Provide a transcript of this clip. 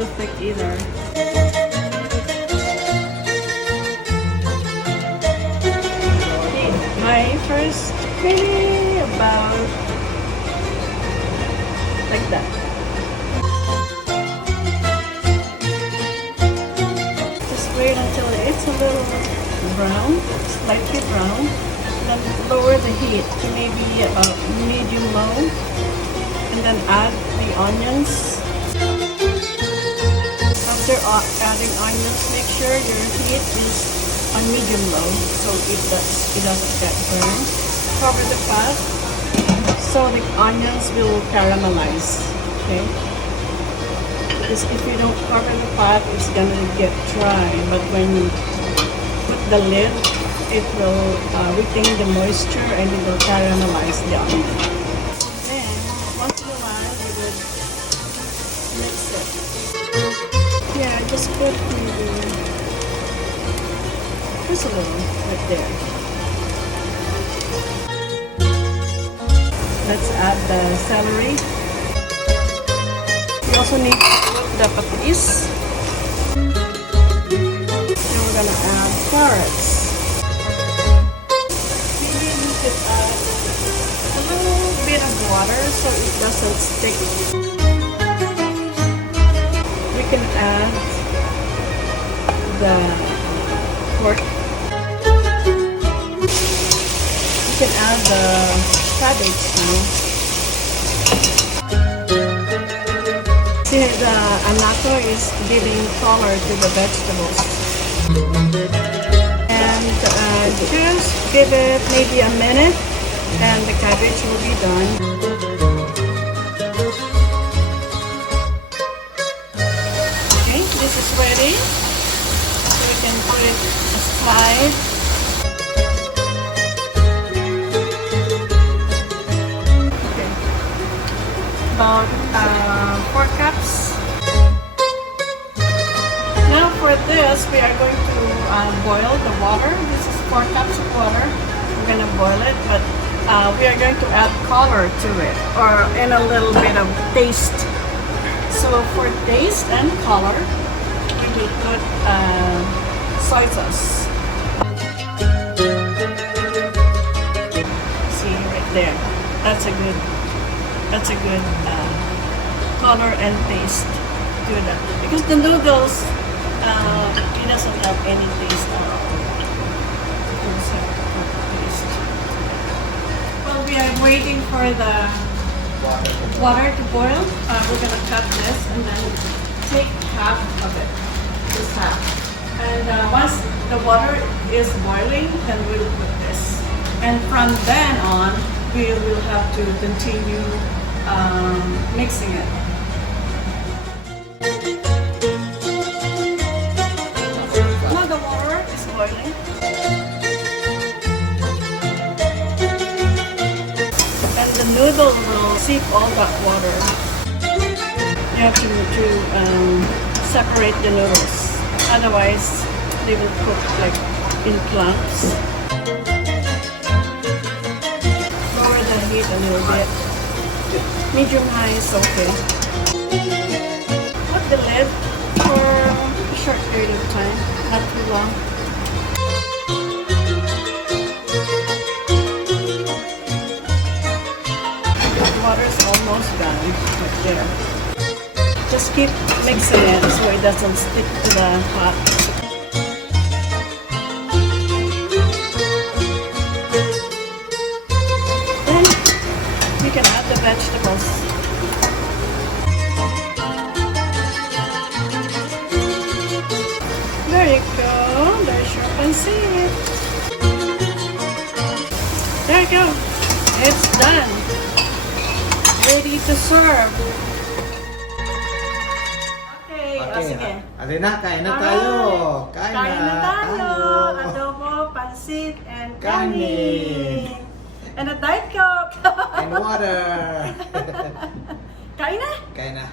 too thick either. My first, maybe about like that. Just wait until it's a little brown, slightly brown. Then lower the heat to maybe about medium-low. And then add the onions. After adding onions, make sure your heat is on medium-low so it doesn't get burned. Cover the pot so the onions will caramelize. Okay? Because if you don't cover the pot, it's gonna get dry. But when you put the lid, it will retain the moisture and it will caramelize the onion. Then, once in a while, you would mix it. Yeah, just put just a little right there. Let's add the celery. You also need to put the patis. And we're gonna add carrots. Could add a little bit of water so it doesn't stick. We can add the pork. You can add the cabbage now. See, the anato is giving color to the vegetables. And just give it maybe a minute and the cabbage will be done. Okay, this is ready. So we can put it aside. Okay, about 4 cups. Now for this, we are going to boil the water. This is 4 cups of water. We're going to boil it, but we are going to add color to it, or in a little bit of taste. So for taste and color, we will put soy sauce. See right there. That's a good color and taste to that. Because the noodles, it doesn't have any taste at all. Well, we are waiting for the water to boil. We're going to cut this and then take half of it. Just half. And once the water is boiling, then we'll put this. And from then on, we will have to continue mixing it. Now the water is boiling. And the noodle will seep all that water. You have to separate the noodles. Otherwise, they will cook like in clumps. Lower the heat a little bit. Medium high is okay. Put the lid for a short period of time, not too long. The water is almost done right there. Just keep mixing it so it doesn't stick to the pot. Then you can add the vegetables. There you go. There's your pancit. There you go. It's done. Ready to serve. Sige. Alina, kain na tayo. Kain na tayo. Adobo, pancit, and kanin. And a Diet Coke. And water. Kain na? Kain na.